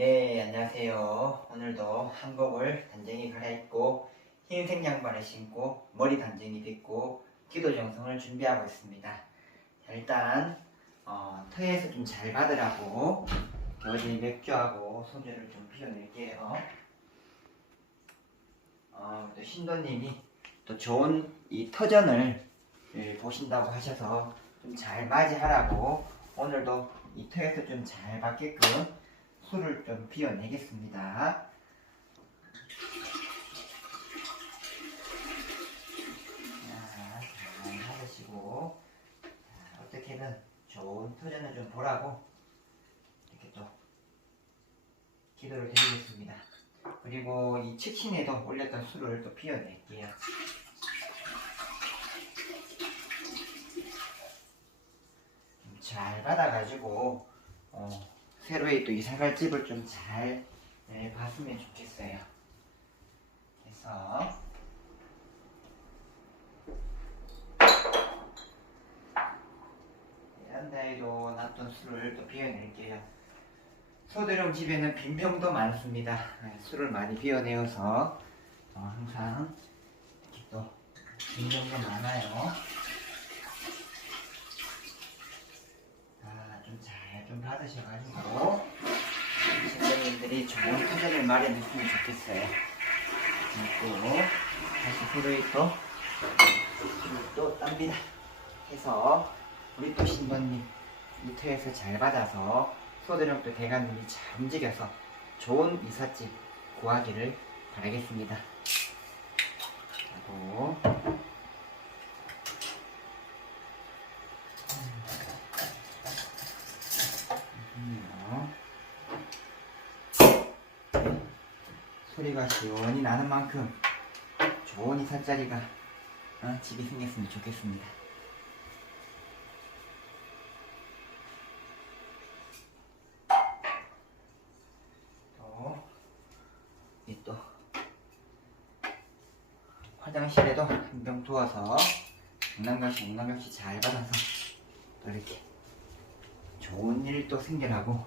네, 안녕하세요. 오늘도 한복을 단정히 갈아입고 흰색 양말을 신고 머리 단정히 빗고 기도 정성을 준비하고 있습니다. 자, 일단 어, 터에서 좀 잘 받으라고 어제 맥주하고 소주를 좀 피워낼게요. 어, 또 신도님이 또 좋은 이 터전을 예, 보신다고 하셔서 좀 잘 맞이하라고 오늘도 이 터에서 좀 잘 받게끔 술을 좀 비워내겠습니다. 자, 잘 하시고 자, 어떻게든 좋은 터전을 좀 보라고 이렇게 또 기도를 드리겠습니다. 그리고 이 측신에도 올렸던 술을 또 비워낼게요. 좀잘 받아가지고 어, 새로이 또 이사 갈 집을 좀잘 봤으면 좋겠어요. 그래서 베란다에도 놨던 술을 또 비워낼게요. 소대령 집에는 빈 병도 많습니다. 네, 술을 많이 비워내어서 어, 항상 이렇게 또 빈 병도 많아요. 아, 좀 잘 좀 받으셔가지고 신부님들이 좋은 터전을 마련했으면 좋겠어요. 그리고 다시 서로이 또또 땁니다. 해서 우리 또 신부님 이터에서 잘 받아서 소대령도 대감님이 잘 움직여서 좋은 이삿집 구하기를 바라겠습니다. 그리고 음, 네. 소리가 시원히 나는 만큼 좋은 이삿자리가 어, 집이 생겼으면 좋겠습니다. 또, 이 또, 화장실에도 한 병 두어서 웅랑각시 웅랑각시 잘 받아서 또 이렇게 좋은 일도 생겨나고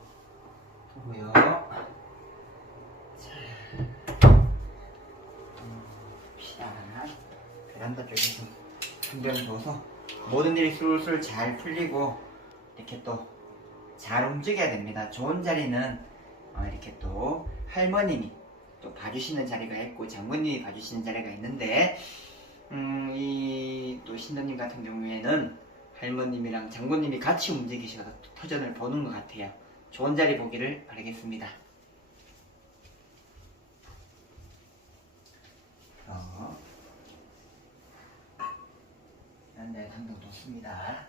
두고요. 자, 베란다 쪽에서 한병 둬서 모든 일이 술술 잘 풀리고 이렇게 또 잘 움직여야 됩니다. 좋은 자리는 어, 이렇게 또 할머님이 또 봐주시는 자리가 있고 장모님이 봐주시는 자리가 있는데 음, 이또 신도님 같은 경우에는 할머님이랑 장모님이 같이 움직이셔서 또 터전을 보는 것 같아요. 좋은 자리 보기를 바라겠습니다. 어, 네, 한동 좋습니다.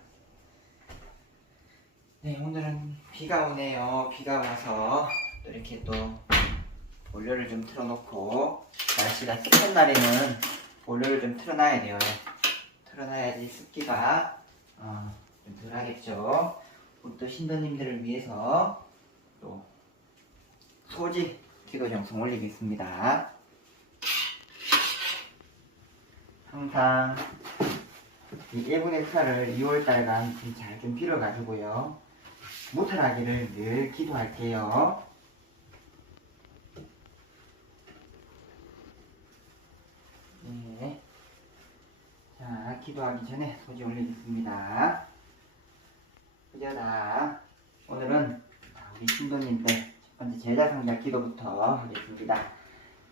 네, 오늘은 비가 오네요. 비가 와서 또 이렇게 또 보일러를 좀 틀어놓고 날씨가 습한 날에는 보일러를 좀 틀어놔야 돼요. 틀어놔야지 습기가 어, 좀 덜하겠죠. 또 신도님들을 위해서 또 소지 기도 정성 올리겠습니다. 항상 이 1분의 차를 2월달간 잘좀 빌어가지고요. 무탈하기를 늘 기도할게요. 네. 자, 기도하기 전에 소지 올리겠습니다. 그저다 오늘은 우리 신도님들 첫 번째 제자상자 기도부터 하겠습니다.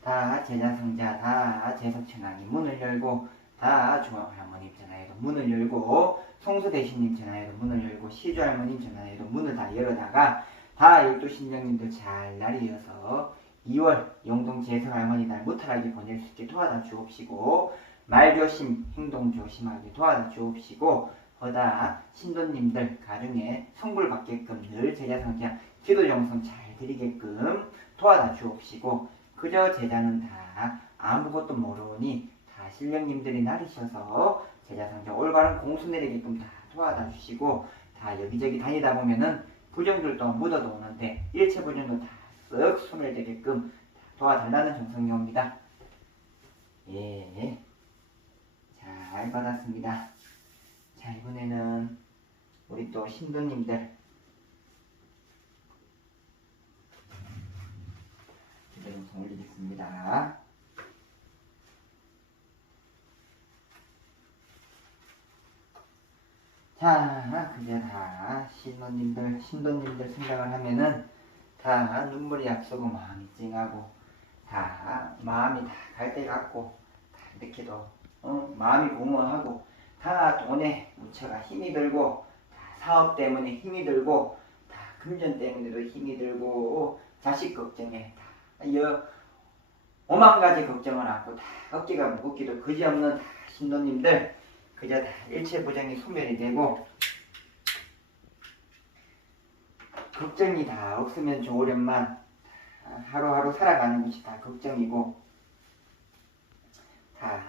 다 제자상자 다 제석천왕이 문을 열고 다 중앙 할머님 전화에도 문을 열고 송수 대신님 전화에도 문을 열고 시주 할머님 전화에도 문을 다 열어다가 다 열두 신령님들 잘 날이어서 2월 영동 재성 할머니 날 무탈하게 보낼 수 있게 도와다 주옵시고 말 조심 행동 조심하게 도와다 주옵시고 거다 신도님들 가정에 성불 받게끔 늘 제자상자 기도 영성 잘 드리게끔 도와다 주옵시고 그저 제자는 다 아무것도 모르니 다 신령님들이 나르셔서 제자상자 올바른 공수 내리게끔 다 도와다 주시고 다 여기저기 다니다 보면은 부정들도 묻어도 오는데 일체 부정도 다 쓱 손을 대게끔 다 도와달라는 정성용입니다. 예, 잘 받았습니다. 자 이번에는 우리 또 신도님들 방송 올리겠습니다. 자, 그제 다 신도님들, 신도님들 생각을 하면은 다 눈물이 앞서고 마음이 찡하고 다 마음이 다갈때 같고 다 이렇게도 어, 마음이 공허하고 다 돈에 뭉쳐가 힘이 들고 다 사업 때문에 힘이 들고 다 금전 때문에도 힘이 들고 자식 걱정에 다 여, 오만 가지 걱정을 하고 다 어깨가 무겁기도 그지없는 다 신도님들 그저 다 일체 부정이 소멸이 되고 걱정이 다 없으면 좋으련만 다 하루하루 살아가는 것이 다 걱정이고 다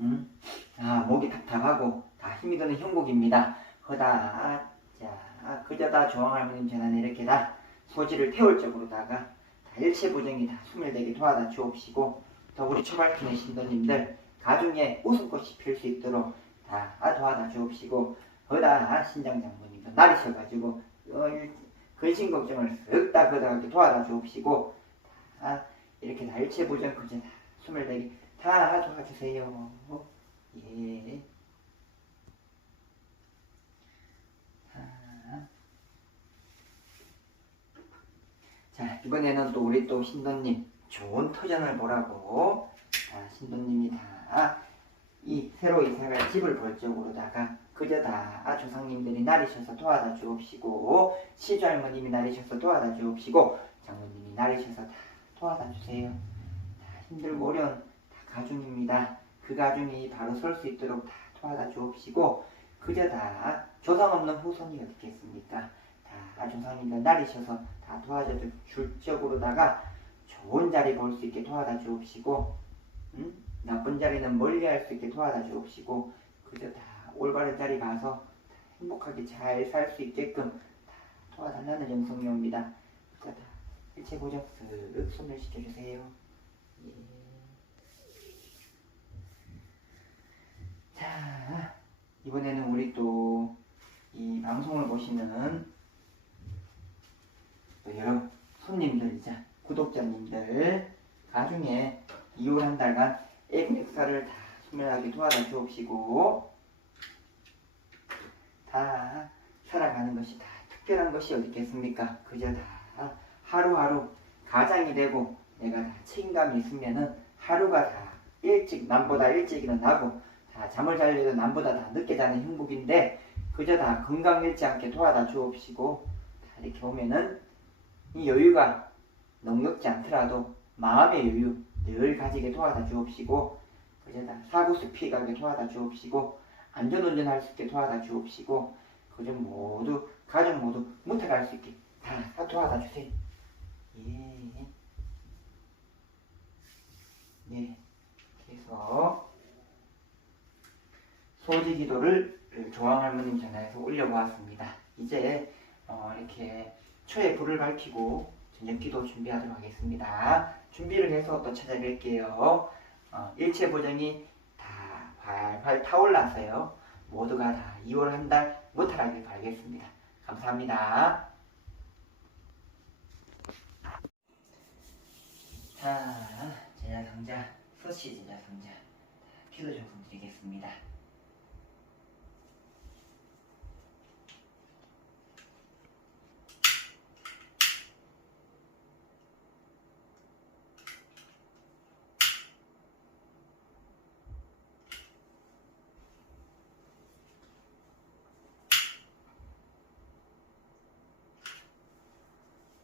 음? 아, 목이 답답하고 다 힘이 드는 형국입니다. 허다 자 그저 다 조왕할머님 전환 이렇게 다 소지를 태울 적으로다가 다 일체 부정이 다 소멸되게 도와다 주옵시고 더 우리 초발팀의 신도님들 가중에 웃음꽃이 필 수 있도록 다 도와다 주옵시고 거다 신장 장모님도 날이셔가지고 어, 일- 근심 걱정을 쓱 다 거다 이렇게 도와다 주옵시고 다 이렇게 다 일체 부정 그저 다 소멸되게 다 도와주세요. 예. 자, 자 이번에는 또 우리 또 신도님 좋은 터전을 보라고 자, 신도님이 다이 새로 이사갈 집을 볼 적으로다가 그저 다 조상님들이 나리셔서 도와다 주옵시고 시주 할머님이 나리셔서 도와다 주옵시고 장모님이 나리셔서 다 도와다 주세요. 다 힘들고 어려운 다 가중입니다. 그 가중이 바로 설 수 있도록 다 도와다 주옵시고 그저 다 조상 없는 후손이 어떻겠습니까? 다 조상님들 나리셔서 다 도와줘 줄 적으로다가 좋은 자리 볼 수 있게 도와다 주옵시고 음? 나쁜 자리는 멀리할 수 있게 도와다 주옵시고 그저 다 올바른 자리 가서 다 행복하게 잘 살 수 있게끔 다 도와달라는 영성이옵니다. 그저 다 일체 고정 쓱 소멸시켜 주세요. 예. 자 이번에는 우리 또 이 방송을 보시는 또 여러 손님들 이자 구독자님들 가중에 2월 한 달간 애군 역사를 다 소멸하게 도와다 주옵시고 다 살아가는 것이 다 특별한 것이 어디 있겠습니까? 그저 다 하루하루 가장이 되고 내가 다 책임감이 있으면은 하루가 다 일찍 남보다 일찍 일어나고 다 잠을 자려도 남보다 다 늦게 자는 행복인데 그저 다 건강 잃지 않게 도와다 주옵시고 다 이렇게 오면은 이 여유가 넉넉지 않더라도 마음의 여유 늘 가지게 도와다 주옵시고 그저 다 사고수 피하게 도와다 주옵시고 안전운전할 수 있게 도와다 주옵시고 그저 모두 가족 모두 무탈할 수 있게 다, 다 도와다 주세요. 예. 예. 그래서 소지 기도를 조항 할머님 전화해서 올려보았습니다. 이제 어, 이렇게 초에 불을 밝히고 저녁 기도 준비하도록 하겠습니다. 준비를 해서 또 찾아뵐게요. 어, 일체 보정이 다 활활 타올라서요. 모두가 다 2월 한 달 무탈하길 바라겠습니다. 감사합니다. 자, 제자 상자, 서시 제자 상자, 기도 정성 드리겠습니다.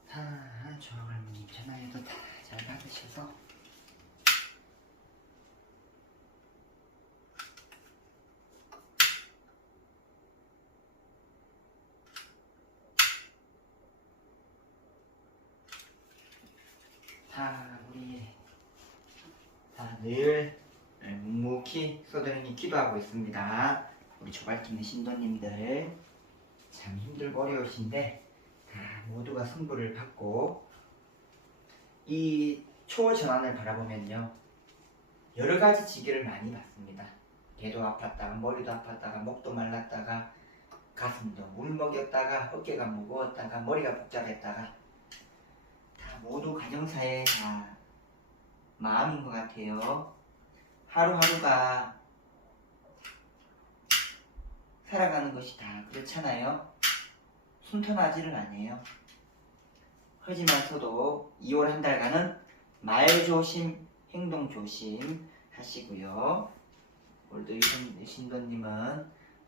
자, 조할머니 전화해도 다 잘 받으셔서 자, 우리 다늘 묵묵히 소드랭이 기도하고 있습니다. 우리 조발팀의 신도님들 참 힘들고 어려우신데 다 모두가 승부를 받고 이 초월 전환을 바라보면요 여러 가지 지기를 많이 받습니다. 배도 아팠다가 머리도 아팠다가 목도 말랐다가 가슴도 물 먹였다가 어깨가 무거웠다가 머리가 복잡했다가 다 모두 가정사의 다 마음인 것 같아요. 하루하루가 살아가는 것이 다 그렇잖아요. 순탄하지는 않아요. 하지만서도 2월 한 달간은 말 조심, 행동 조심 하시고요. 오늘도 유신- 신도님은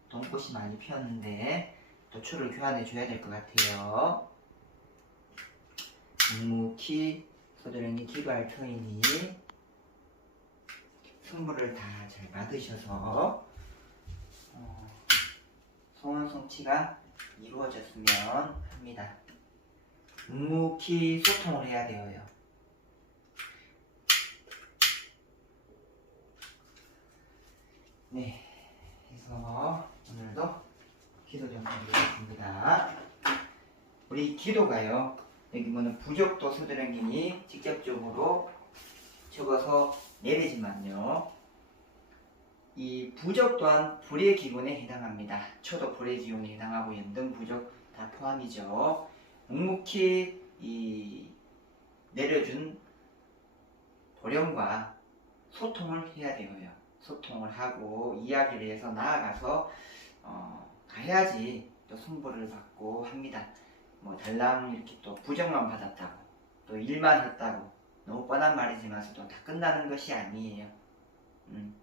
돈꽃이 많이 피었는데 도초를 교환해 줘야 될 것 같아요. 묵묵히 소드랭이 기도할 터이니 선물을 다잘 받으셔서 어, 소원 성취가 이루어졌으면 합니다. 묵묵히 소통을 해야 되어요. 네, 그래서 오늘도 기도 좀 드리겠습니다. 우리 기도가요. 여기 보면 부족도 소드랭이니 직접적으로 적어서 내리지만요. 이 부적 또한 불의 기본에 해당합니다. 초도 불의 기운에 해당하고 연등 부적 다 포함이죠. 묵묵히 이 내려준 보령과 소통을 해야 되고요. 소통을 하고 이야기를 해서 나아가서 어, 가야지 또 승보를 받고 합니다. 뭐 달랑 이렇게 또 부정만 받았다고 또 일만 했다고 너무 뻔한 말이지만서도 다 끝나는 것이 아니에요. 음.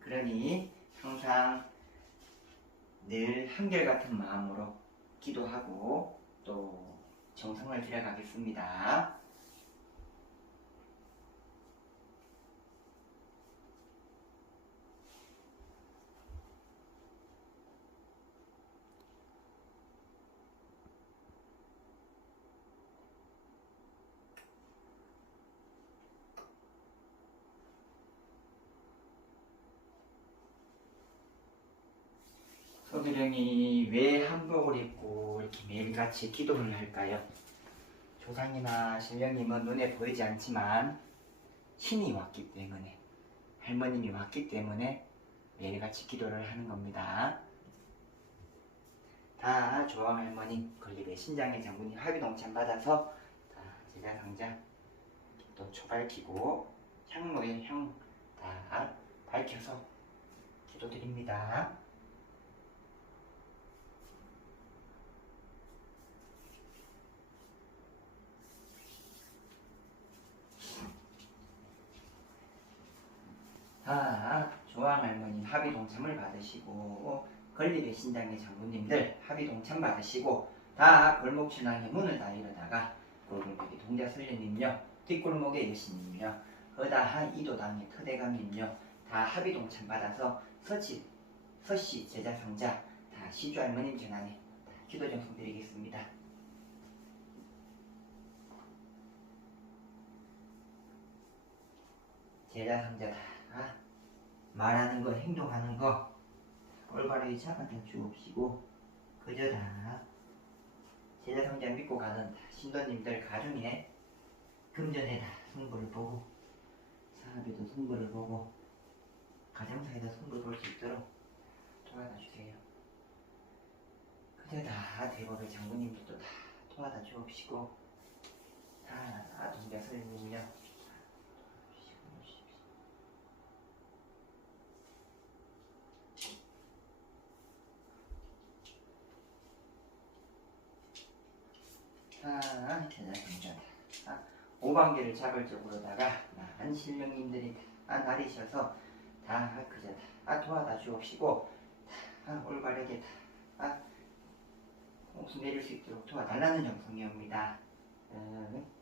그러니 항상 늘 한결같은 마음으로 기도하고 또 정성을 들여가겠습니다. 소두령이 왜 한복을 입고 이렇게 매일같이 기도를 할까요? 조상이나 신령님은 눈에 보이지 않지만 신이 왔기 때문에 할머님이 왔기 때문에 매일같이 기도를 하는 겁니다. 다 조왕 할머니 건립의 신장의 장군님 합의 동참 받아서 다 제자 상자 또 초밝히고 향로에 향다 밝혀서 기도드립니다. 다 조왕 할머니 합의 동참을 받으시고 건립의 신장의 장군님들 합의 동참 받으시고 다 골목 신앙의 문을 다 열어다가 골목의 동자 설련님요 뒷골목의 여신님요 허다하 이도당의 터대감님요 다 합의 동참 받아서 서치 서씨 제자 상자 다 시주 할머님 전안에 다 기도 정성 드리겠습니다. 제자 상자 다 말하는 거, 행동하는 거 올바르게 차만 다 주옵시고 그저 다 제자 성자 믿고 가는 다 신도님들 가중에 금전에 다 승부를 보고 사업에도 승부를 보고 가정사에도 승부를 볼 수 있도록 도와다 주세요. 그저 다 대법의 장군님들도 다 도와다 주옵시고 다 동자 선생님이요 아, 대단합니다. 아, 오방계를 자발적으로다가 많은 신령님들이 다 나리셔서 다 그저 다 도와다 주옵시고 다 올바르게 다 아, 옥수 내릴 수 있도록 도와달라는 정성이옵니다. 음.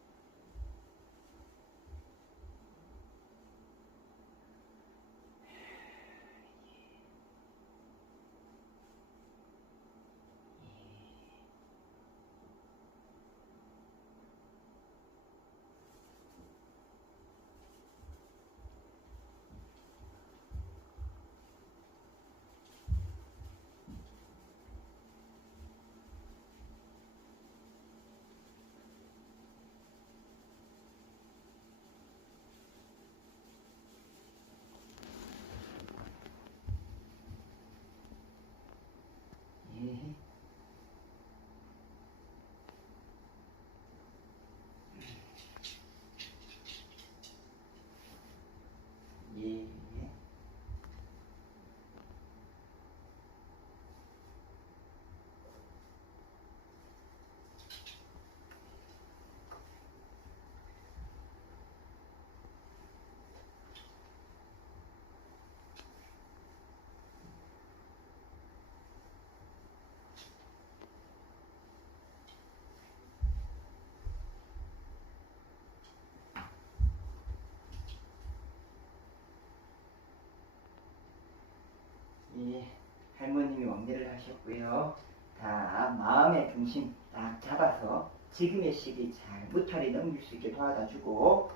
정리를 하셨고요. 다 마음의 중심 딱 잡아서 지금의 시기 잘 무탈이 넘길 수 있게 도와다 주고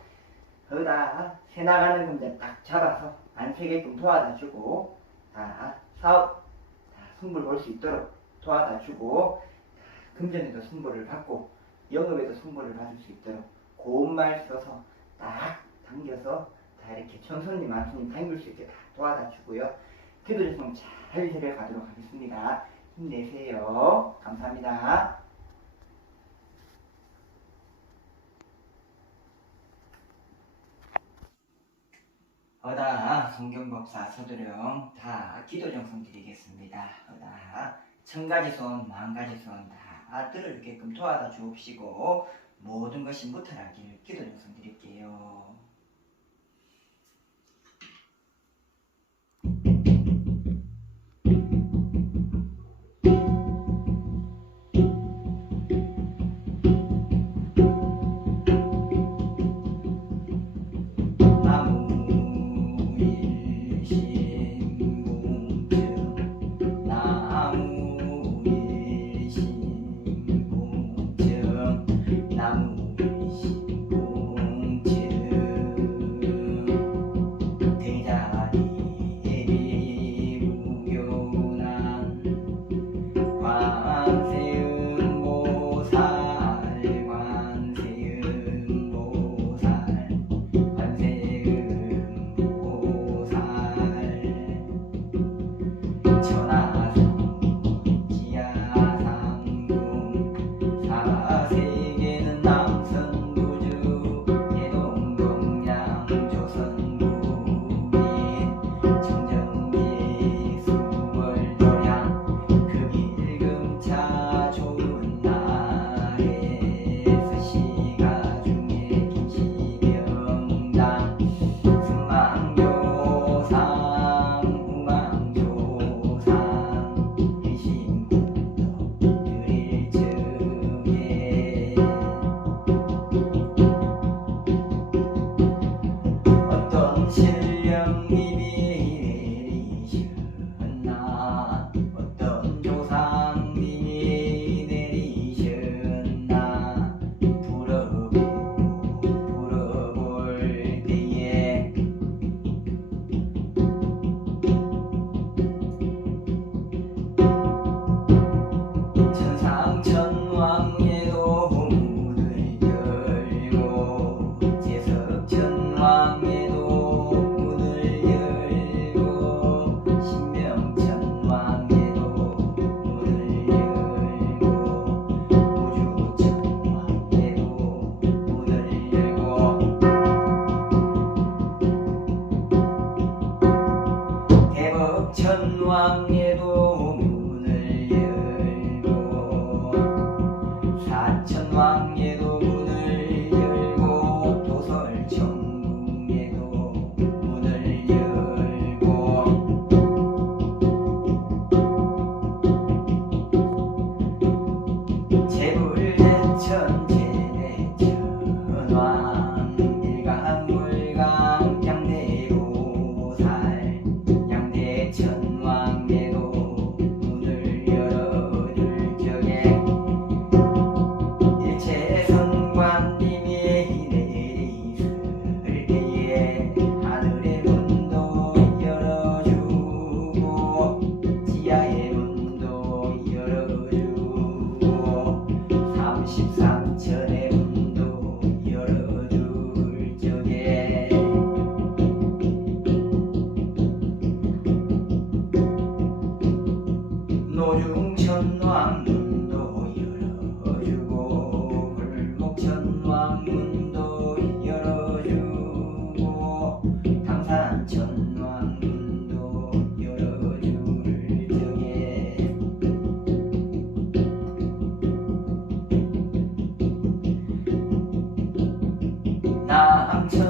거기다 새 나가는 금자 딱 잡아서 안 새게끔 도와다 주고 다 사업 다 승부를 볼 수 있도록 도와다 주고 다 금전에도 승부를 받고 영업에도 승부를 받을 수 있도록 고운 말 써서 딱 당겨서 다 이렇게 천손님 만손님 당길 수 있게 다 도와다 주고요. 기도 요청 잘 데려가도록 하겠습니다. 힘내세요. 감사합니다. 어다 성경법사 서두령 다 기도 정성 드리겠습니다. 어다 천가지 손 만가지 손다 들을 게끔 도와다 주옵시고 모든 것이 무탈하길 기도 정성 드릴게요. 남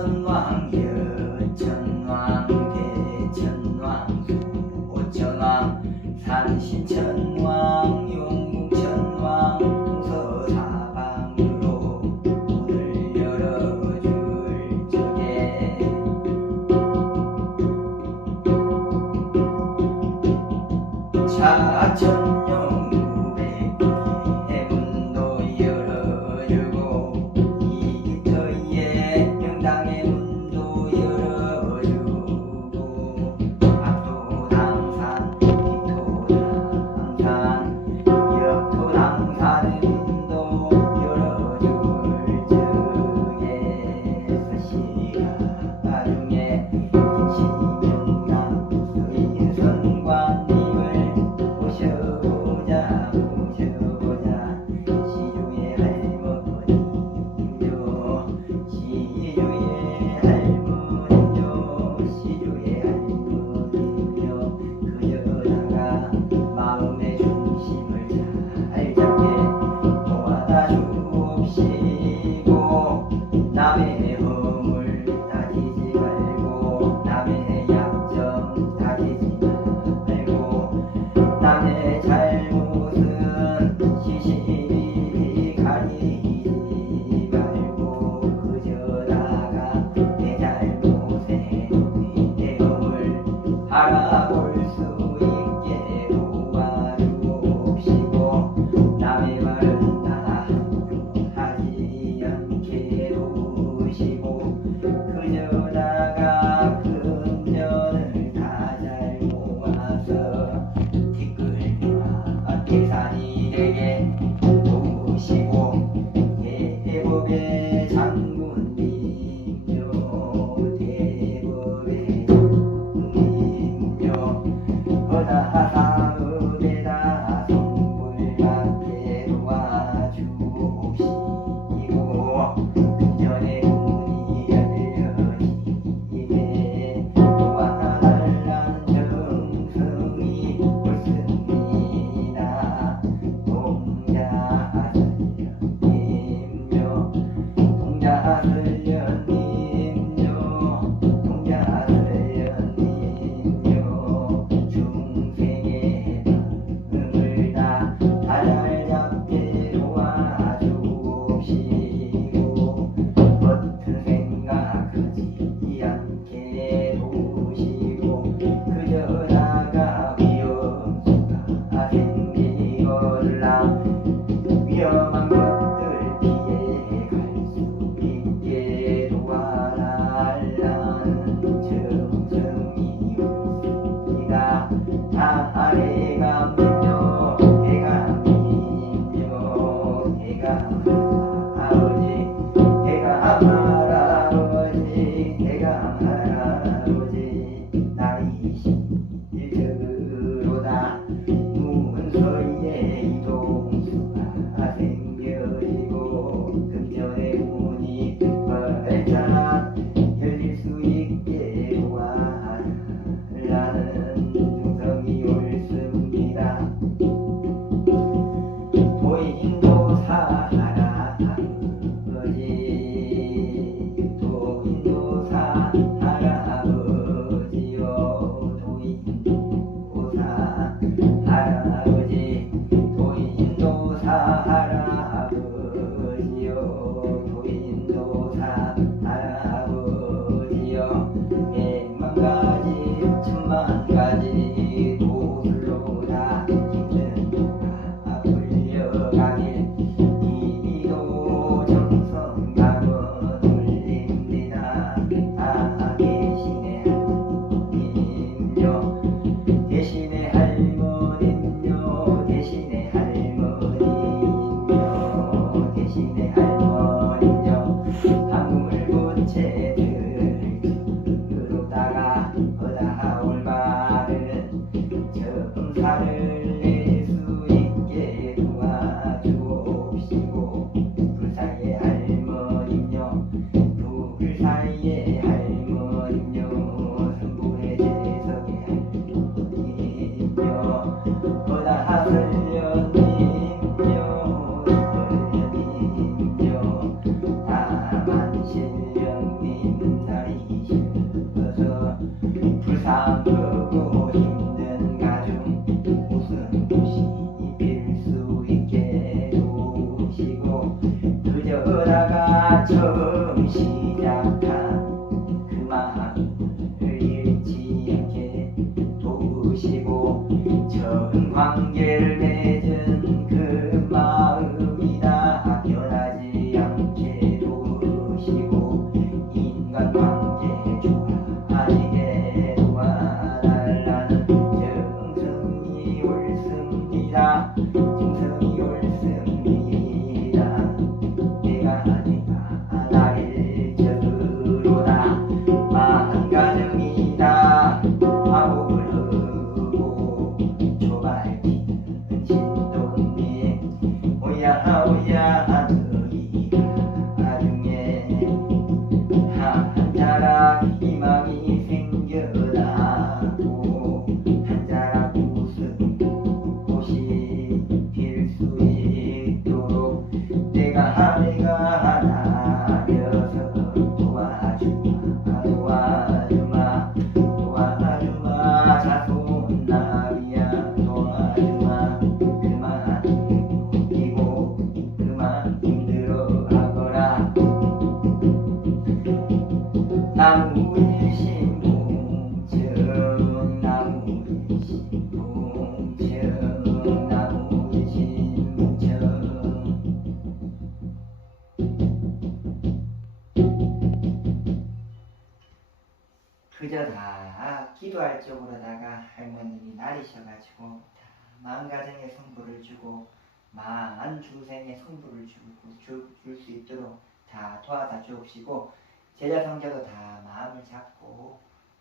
할머님이 날이셔가지고 다 만가정의 성부를 주고 만 중생의 성부를 줄 수 있도록 다 도와다 주옵시고 제자 성자도 다 마음을 잡고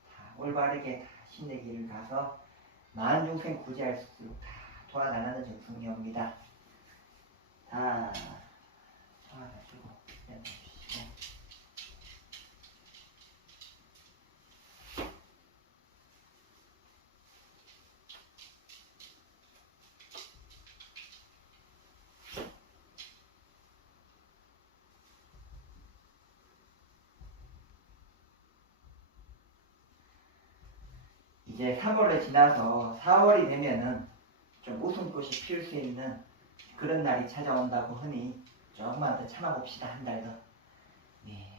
다 올바르게 다 신의 길을 가서 많은 중생 구제할 수 있도록 다 도와달라는 정성이옵니다. 다 도와다 주고 주시고 이제 3월을 지나서 4월이 되면은 좀 웃음꽃이 필수 있는 그런 날이 찾아온다고 하니 조금만 더 참아봅시다 한 달 더. 네.